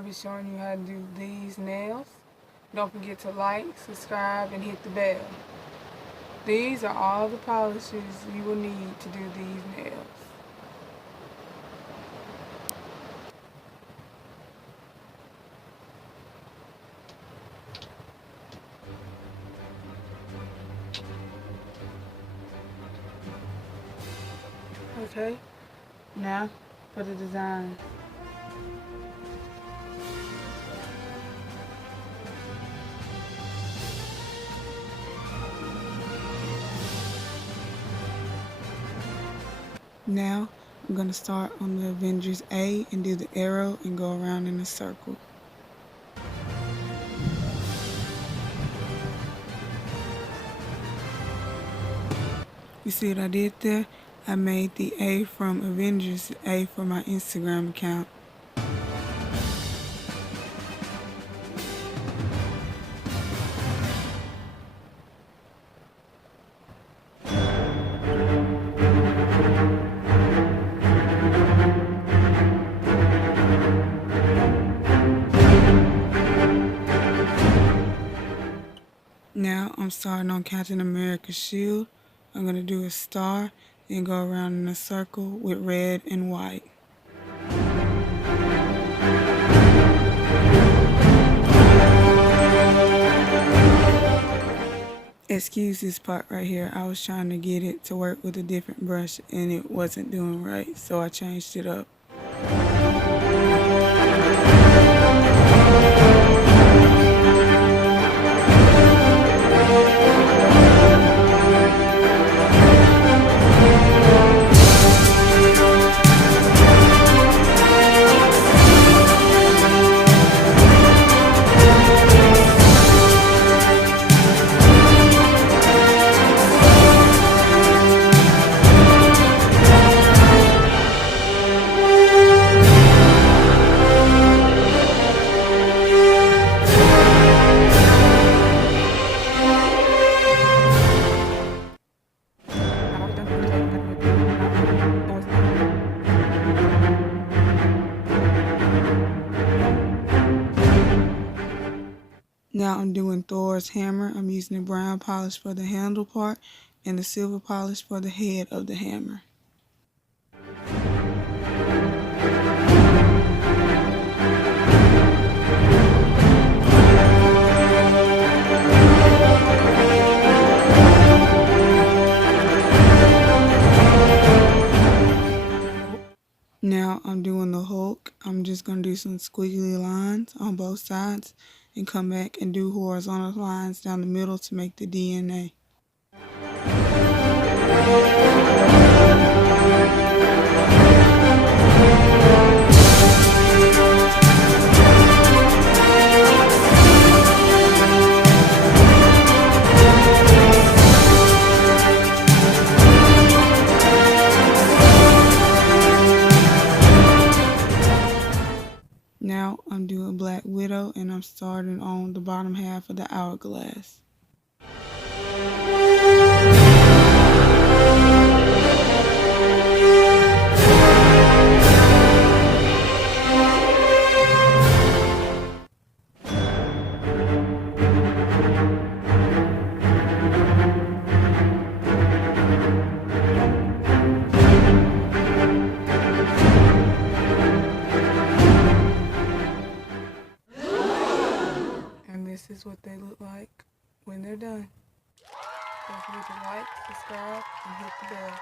I'll be showing you how to do these nails. Don't forget to like, subscribe, and hit the bell. These are all the polishes you will need to do these nails. Okay, now for the design. Now I'm going to start on the Avengers A and do the arrow and go around in a circle. You see what I did there? I made the A from Avengers A for my Instagram account. Now I'm starting on Captain America's shield. I'm going to do a star and go around in a circle with red and white. Excuse this part right here. I was trying to get it to work with a different brush and it wasn't doing right, so I changed it up. Now I'm doing Thor's hammer. I'm using the brown polish for the handle part and the silver polish for the head of the hammer. Now I'm doing the Hulk. I'm just going to do some squiggly lines on both sides and come back and do horizontal lines down the middle to make the DNA. Now I'm doing Black Widow and I'm starting on the bottom half of the hourglass. This is what they look like when they're done. Don't forget to like, subscribe, and hit the bell.